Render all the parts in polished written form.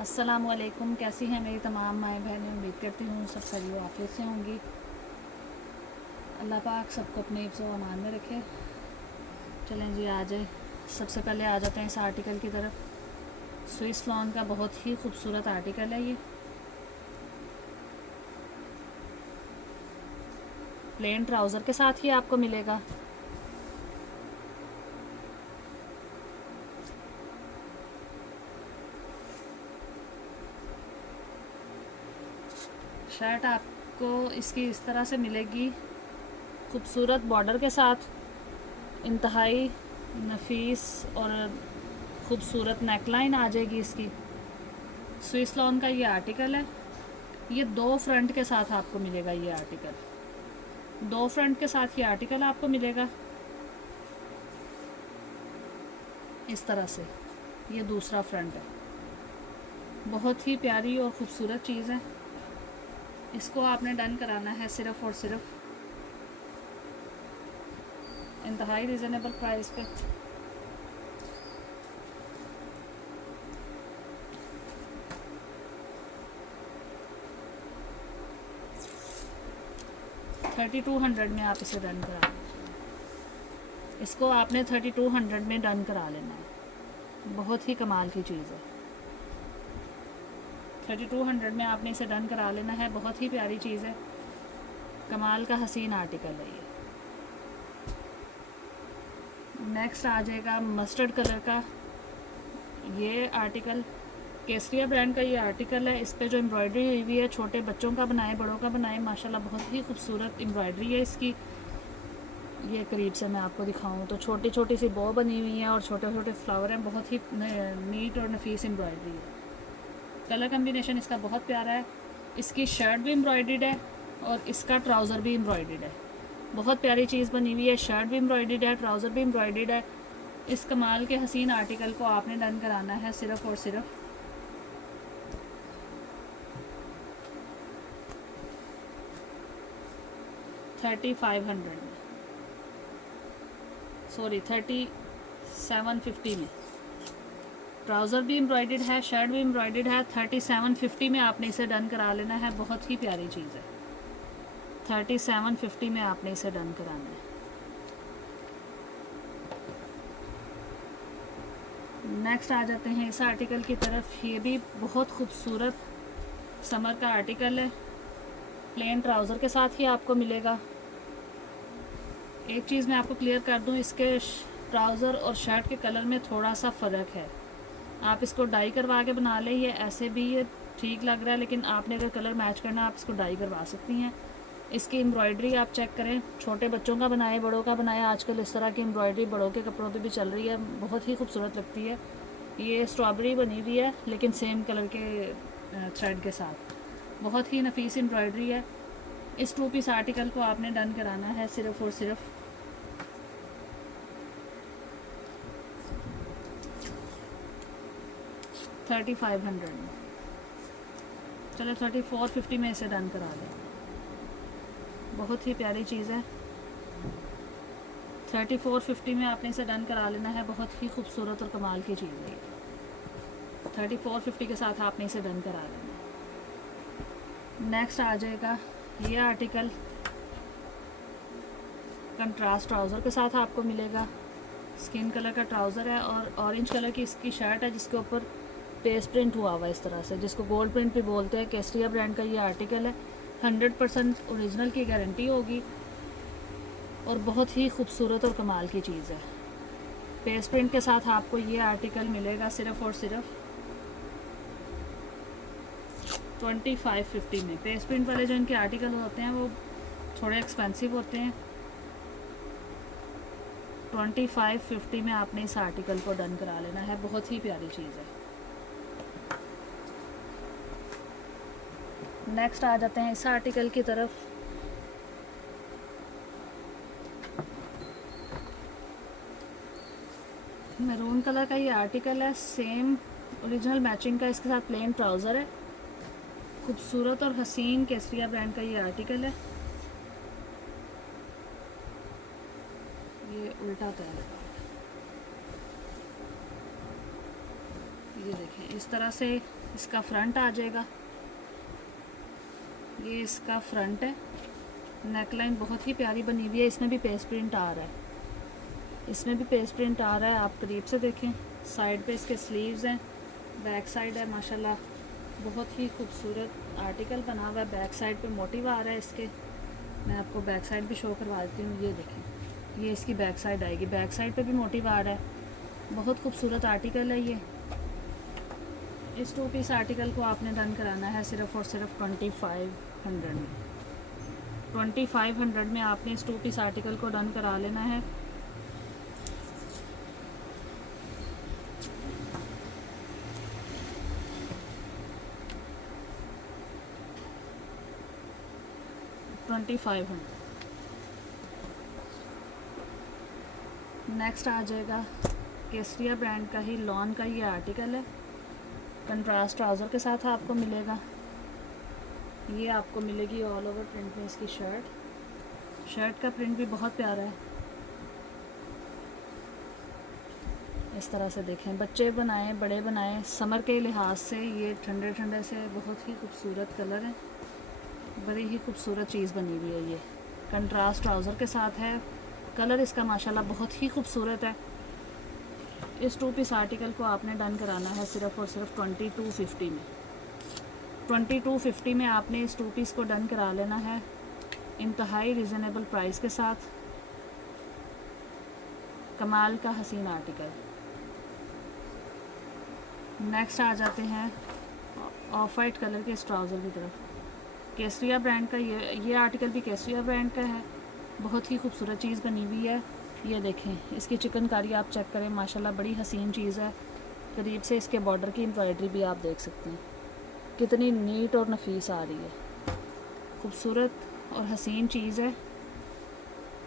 अस्सलामुअलैकुम। कैसी हैं मेरी तमाम माएँ बहनें। उम्मीद करती हूँ सब खैरियत आफियत से होंगी। अल्लाह पाक सबको अपने हिफ्ज़ व अमान में रखे। चलें जी, आ जाए। सबसे पहले आ जाते हैं इस आर्टिकल की तरफ। स्विस लॉन का बहुत ही खूबसूरत आर्टिकल है ये। प्लेन ट्राउज़र के साथ ही आपको मिलेगा। शर्ट आपको इसकी इस तरह से मिलेगी, खूबसूरत बॉर्डर के साथ, इंतहाई नफीस और ख़ूबसूरत नेकलाइन आ जाएगी इसकी। स्विस लॉन का ये आर्टिकल है। ये 2 फ्रंट के साथ आपको मिलेगा। ये आर्टिकल 2 फ्रंट के साथ ये आर्टिकल आपको मिलेगा इस तरह से। ये दूसरा फ्रंट है। बहुत ही प्यारी और ख़ूबसूरत चीज़ है। इसको आपने डन कराना है सिर्फ़ और सिर्फ इंतहाई रिजनेबल प्राइस पे। $3200 में आप इसे डन करा लें। इसको आपने 3200 में डन करा लेना है। बहुत ही कमाल की चीज़ है। 3200 में आपने इसे डन करा लेना है। बहुत ही प्यारी चीज़ है। कमाल का हसीन आर्टिकल है ये। नेक्स्ट आ जाएगा मस्टर्ड कलर का ये आर्टिकल। केसरिया ब्रांड का ये आर्टिकल है। इस पे जो एम्ब्रॉयडरी हुई हुई है, छोटे बच्चों का बनाए बड़ों का बनाए, माशाल्लाह बहुत ही खूबसूरत एम्ब्रॉयडरी है इसकी। ये करीब से मैं आपको दिखाऊं तो छोटी छोटी सी बो बनी हुई है और छोटे छोटे फ्लावर हैं। बहुत ही नीट और नफीस एम्ब्रॉयडरी है। कलर कम्बिनेशन इसका बहुत प्यारा है। इसकी शर्ट भी एम्ब्रॉयडर्ड है और इसका ट्राउज़र भी एम्ब्रॉयडर्ड है। बहुत प्यारी चीज़ बनी हुई है। शर्ट भी एम्ब्रॉयडर्ड है, ट्राउज़र भी एम्ब्रॉयडर्ड है। इस कमाल के हसीन आर्टिकल को आपने डन कराना है सिर्फ़ और सिर्फ $3500 में, सॉरी 3750 में। ट्राउज़र भी एम्ब्रॉयडर्ड है, शर्ट भी एम्ब्रॉयडर्ड है। 3750 में आपने इसे डन करा लेना है। बहुत ही प्यारी चीज़ है। 3750 में आपने इसे डन कराना है। नेक्स्ट आ जाते हैं इस आर्टिकल की तरफ। ये भी बहुत खूबसूरत समर का आर्टिकल है। प्लेन ट्राउज़र के साथ ही आपको मिलेगा। एक चीज़ मैं आपको क्लियर कर दूं, इसके ट्राउज़र और शर्ट के कलर में थोड़ा सा फ़र्क है। आप इसको डाई करवा के बना लें, ये ऐसे भी ये ठीक लग रहा है, लेकिन आपने अगर कलर मैच करना है आप इसको डाई करवा सकती हैं। इसकी एम्ब्रॉयडरी आप चेक करें, छोटे बच्चों का बनाए बड़ों का बनाए, आजकल इस तरह की एम्ब्रॉयडरी बड़ों के कपड़ों पे भी चल रही है। बहुत ही खूबसूरत लगती है। ये स्ट्रॉबेरी बनी हुई है लेकिन सेम कलर के थ्रेड के साथ। बहुत ही नफीस एम्ब्रॉयडरी है। इस 2 पीस आर्टिकल को आपने डन कराना है सिर्फ़ और सिर्फ $3500 में। चलो 3450 में इसे डन करा दें। बहुत ही प्यारी चीज़ है। 3450 में आपने इसे डन करा लेना है। बहुत ही खूबसूरत और कमाल की चीज़ है ये। 3450 के साथ आपने इसे डन करा लेना है। नेक्स्ट आ जाएगा ये आर्टिकल। कंट्रास्ट ट्राउज़र के साथ आपको मिलेगा। स्किन कलर का ट्राउज़र है और ऑरेंज कलर की इसकी शर्ट है जिसके ऊपर पेस्ट प्रिंट हुआ हुआ है इस तरह से, जिसको गोल्ड प्रिंट भी बोलते हैं। केसरिया ब्रांड का ये आर्टिकल है। 100% ओरिजिनल की गारंटी होगी और बहुत ही खूबसूरत और कमाल की चीज़ है। पेस्ट प्रिंट के साथ आपको ये आर्टिकल मिलेगा सिर्फ़ और सिर्फ 2550 में। पेस्ट प्रिंट वाले जो इनके आर्टिकल होते हैं वो थोड़े एक्सपेंसिव होते हैं। 2550 में आपने इस आर्टिकल को डन करा लेना है। बहुत ही प्यारी चीज़ है। नेक्स्ट आ जाते हैं इस आर्टिकल की तरफ। मैरून कलर का ये आर्टिकल है। सेम ओरिजिनल मैचिंग का इसके साथ प्लेन ट्राउज़र है। खूबसूरत और हसीन केसरिया ब्रांड का ये आर्टिकल है। ये उल्टा तैर, ये देखें इस तरह से इसका फ्रंट आ जाएगा। ये इसका फ्रंट है। नेकलाइन बहुत ही प्यारी बनी हुई है। इसमें भी पेस्ट प्रिंट आ रहा है, इसमें भी पेस्ट प्रिंट आ रहा है। आप करीब से देखें। साइड पे इसके स्लीव्स हैं, बैक साइड है माशाल्लाह बहुत ही खूबसूरत आर्टिकल बना हुआ है। बैक साइड पे मोटिव आ रहा है इसके। मैं आपको बैक साइड भी शो करवा देती हूँ। ये देखें, ये इसकी बैक साइड आएगी। बैक साइड पे भी मोटिव आ रहा है। बहुत खूबसूरत आर्टिकल है ये। इस 2 पीस आर्टिकल को आपने डन कराना है सिर्फ़ और सिर्फ 2500 में। 2500 में आपने इस 2 पीस आर्टिकल को डन करा लेना है। नेक्स्ट आ जाएगा केसरिया ब्रांड का ही लॉन का ये आर्टिकल है। कंट्रास्ट ट्राउज़र के साथ आपको मिलेगा। ये आपको मिलेगी ऑल ओवर प्रिंट में इसकी शर्ट का प्रिंट भी बहुत प्यारा है। इस तरह से देखें, बच्चे बनाएं बड़े बनाएं, समर के लिहाज से ये ठंडे ठंडे से बहुत ही खूबसूरत कलर है। बड़ी ही खूबसूरत चीज़ बनी हुई है। ये कंट्रास्ट ट्राउज़र के साथ है। कलर इसका माशाल्लाह बहुत ही खूबसूरत है। इस 2 पीस आर्टिकल को आपने डन कराना है सिर्फ़ और सिर्फ 2250 में। 2250 में आपने इस 2 पीस को डन करा लेना है इंतहाई रिजनेबल प्राइस के साथ। कमाल का हसीन आर्टिकल। नेक्स्ट आ जाते हैं ऑफ वाइट कलर के इस ट्राउज़र की तरफ। केसरिया ब्रांड का ये आर्टिकल भी केसरिया ब्रांड का है। बहुत ही खूबसूरत चीज़ बनी हुई है। ये देखें, इसकी चिकनकारी आप चेक करें, माशाल्लाह बड़ी हसीन चीज़ है। करीब से इसके बॉर्डर की एम्ब्रॉयडरी भी आप देख सकते हैं, कितनी नीट और नफीस आ रही है। खूबसूरत और हसीन चीज़ है।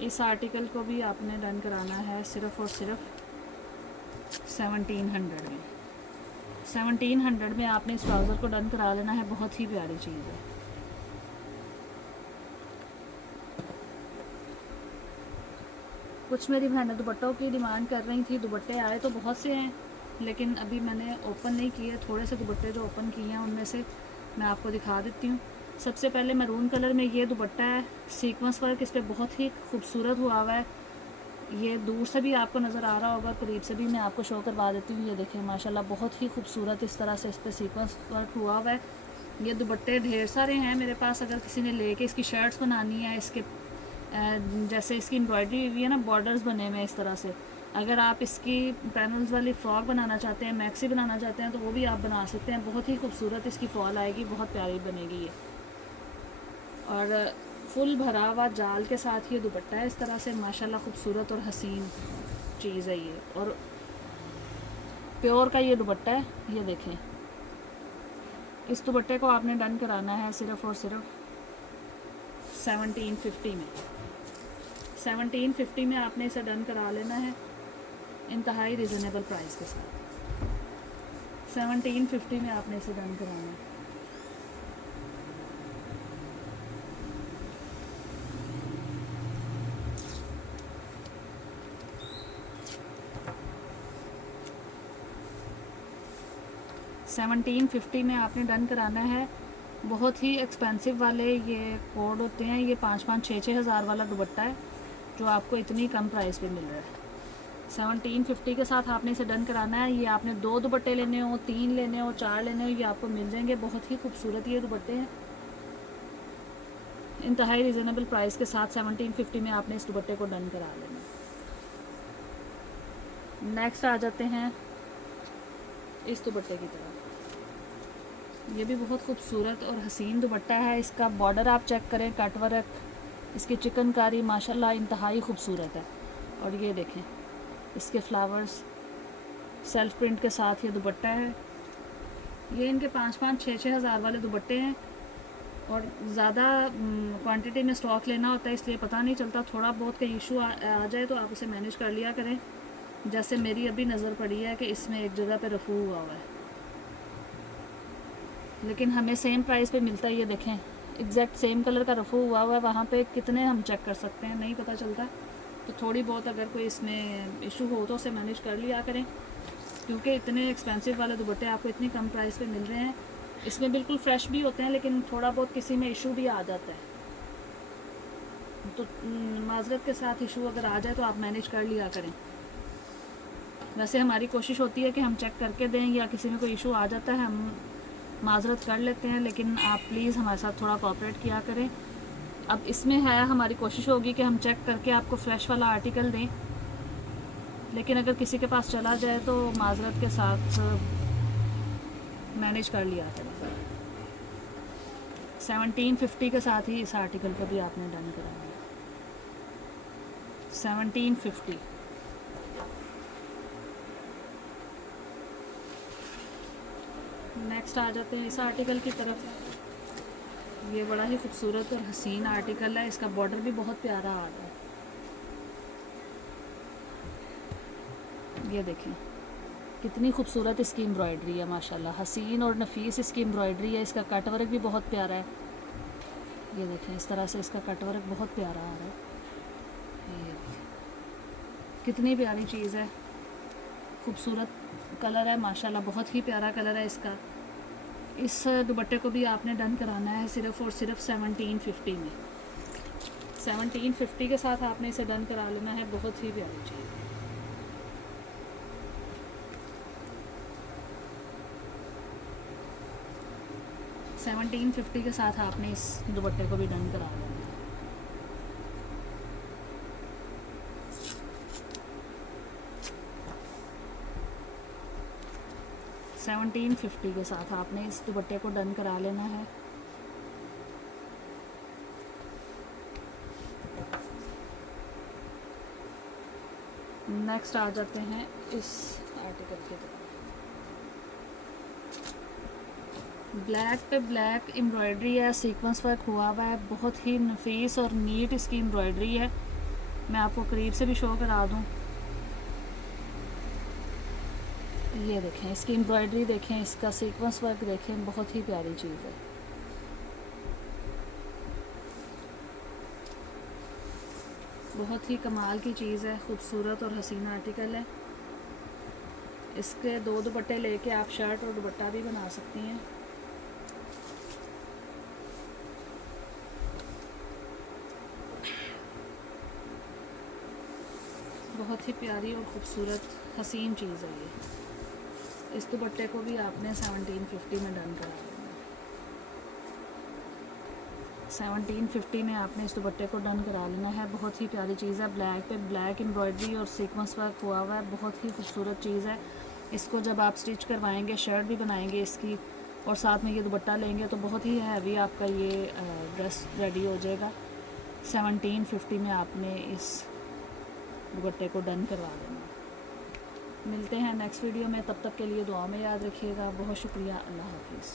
इस आर्टिकल को भी आपने डन कराना है सिर्फ़ और सिर्फ 1700 में। 1700 में आपने इस ट्राउज़र को डन करा लेना है। बहुत ही प्यारी चीज़ है। कुछ मेरी बहनें दुपट्टों की डिमांड कर रही थी। दुपट्टे आए तो बहुत से हैं, लेकिन अभी मैंने ओपन नहीं किए। थोड़े से दुपट्टे जो ओपन किए हैं उनमें से मैं आपको दिखा देती हूँ। सबसे पहले मैरून कलर में ये दुपट्टा है। सीक्वेंस वर्क इस पर बहुत ही खूबसूरत हुआ हुआ है। ये दूर से भी आपको नज़र आ रहा होगा, करीब से भी मैं आपको शो करवा देती हूँ। ये देखें माशाल्लाह बहुत ही खूबसूरत इस तरह से इस पर सीक्वेंस वर्क हुआ हुआ है। ये दुपट्टे ढेर सारे हैं मेरे पास। अगर किसी ने लेके इसकी शर्ट्स बनानी है, इसके जैसे इसकी एम्ब्रॉयडरी हुई है ना, बॉर्डर्स बने हुए हैं इस तरह से। अगर आप इसकी पैनल्स वाली फ्रॉक बनाना चाहते हैं, मैक्सी बनाना चाहते हैं, तो वो भी आप बना सकते हैं। बहुत ही खूबसूरत इसकी फॉल आएगी, बहुत प्यारी बनेगी ये। और फुल भरा हुआ जाल के साथ ये दुपट्टा है इस तरह से। माशाल्लाह खूबसूरत और हसीन चीज़ है ये। और प्योर का ये दुपट्टा है। ये देखें, इस दुपट्टे को आपने डन कराना है सिर्फ़ और सिर्फ 1750 में। 1750 में आपने इसे डन करा लेना है इंतहाई रिजनेबल प्राइस के साथ। 1750 में आपने इसे डन कराना है। $1750 में आपने डन कराना है। बहुत ही एक्सपेंसिव वाले ये कोड होते हैं। ये 5-5, 6-6 हज़ार वाला दुपट्टा है जो आपको इतनी कम प्राइस पे मिल रहा है। 1750 के साथ आपने इसे डन कराना है। ये आपने 2 दुपट्टे लेने हो, 3 लेने हो, 4 लेने हो, ये आपको मिल जाएंगे। बहुत ही खूबसूरत ये दुपट्टे हैं इंतहाई रिजनेबल प्राइस के साथ। 1750 में आपने इस दुपट्टे को डन करा लेना। नेक्स्ट आ जाते हैं इस दुपट्टे की तरफ। ये भी बहुत खूबसूरत और हसीन दुपट्टा है। इसका बॉर्डर आप चेक करें, कट वर्क, इसकी चिकनकारी माशाल्लाह इंतहाई खूबसूरत है। और ये देखें, इसके फ्लावर्स सेल्फ प्रिंट के साथ ये दुपट्टा है। ये इनके 5-5, 6-6 हज़ार वाले दुपट्टे हैं। और ज़्यादा क्वांटिटी में स्टॉक लेना होता है, इसलिए पता नहीं चलता। थोड़ा बहुत का इशू आ जाए तो आप उसे मैनेज कर लिया करें। जैसे मेरी अभी नज़र पड़ी है कि इसमें एक जगह पे रफू हुआ है, लेकिन हमें सेम प्राइस पे मिलता है। ये देखें, एग्जैक्ट सेम कलर का रफू हुआ है। वहाँ पे कितने हम चेक कर सकते हैं, नहीं पता चलता। तो थोड़ी बहुत अगर कोई इसमें इशू हो तो उसे मैनेज कर लिया करें। क्योंकि इतने एक्सपेंसिव वाले दुपट्टे आपको इतनी कम प्राइस पे मिल रहे हैं। इसमें बिल्कुल फ्रेश भी होते हैं, लेकिन थोड़ा बहुत किसी में इशू भी आ जाता है, तो माजरत के साथ इशू अगर आ जाए तो आप मैनेज कर लिया करें। वैसे हमारी कोशिश होती है कि हम चेक करके दें, या किसी में कोई इशू आ जाता है हम माजरत कर लेते हैं, लेकिन आप प्लीज़ हमारे साथ थोड़ा कोऑपरेट किया करें। अब इसमें है, हमारी कोशिश होगी कि हम चेक करके आपको फ़्रेश वाला आर्टिकल दें, लेकिन अगर किसी के पास चला जाए तो माजरत के साथ मैनेज कर लिया करें। 1750 के साथ ही इस आर्टिकल को भी आपने डन कराना है। 1750। नेक्स्ट आ जाते हैं इस आर्टिकल की तरफ। ये बड़ा ही खूबसूरत और हसीन आर्टिकल है, इसका बॉर्डर भी बहुत प्यारा आ रहा है। ये देखें कितनी खूबसूरत इसकी एम्ब्रॉयडरी है, माशाल्लाह हसीन और नफीस इसकी एम्ब्रॉयडरी है। इसका कट वर्क भी बहुत प्यारा है। ये देखें इस तरह से इसका कट वर्क बहुत प्यारा आ रहा है। ये कितनी प्यारी चीज़ है, खूबसूरत कलर है माशाल्लाह, बहुत ही प्यारा कलर है इसका। इस दुपट्टे को भी आपने डन कराना है सिर्फ़ और सिर्फ 1750 में। 1750 के साथ आपने इसे डन करा लेना है, बहुत ही प्यारी चीज़ है। $1750 के साथ आपने इस दुपट्टे को भी डन करा लेना है। $1750 के साथ आपने इस दुपट्टे को डन करा लेना है। नेक्स्ट आ जाते हैं इस आर्टिकल की तरफ। ब्लैक पे ब्लैक एम्ब्रॉयडरी है, सीक्वेंस वर्क हुआ हुआ है, बहुत ही नफीस और नीट इसकी एम्ब्रॉयडरी है। मैं आपको करीब से भी शो करा दूँ। ये देखें इसकी एम्ब्रॉयडरी देखें, इसका सीक्वेंस वर्क देखें, बहुत ही प्यारी चीज़ है। बहुत ही कमाल की चीज़ है, खूबसूरत और हसीन आर्टिकल है। इसके 2 दुपट्टे लेके आप शर्ट और दुपट्टा भी बना सकती हैं। बहुत ही प्यारी और ख़ूबसूरत हसीन चीज़ है ये। इस दुपट्टे को भी आपने 1750 में डन करा देना। 1750 में आपने इस दुपट्टे को डन करा लेना है। बहुत ही प्यारी चीज़ है, ब्लैक पे ब्लैक एम्ब्रॉयडरी और सीक्वेंस वर्क हुआ हुआ है, बहुत ही खूबसूरत चीज़ है। इसको जब आप स्टिच करवाएंगे, शर्ट भी बनाएंगे इसकी, और साथ में ये दुपट्टा लेंगे तो बहुत ही हैवी आपका ये ड्रेस रेडी हो जाएगा। 1750 में आपने इस दुपट्टे को डन करवा देना। मिलते हैं नेक्स्ट वीडियो में, तब तक के लिए दुआ में याद रखिएगा। बहुत शुक्रिया, अल्लाह हाफिज़।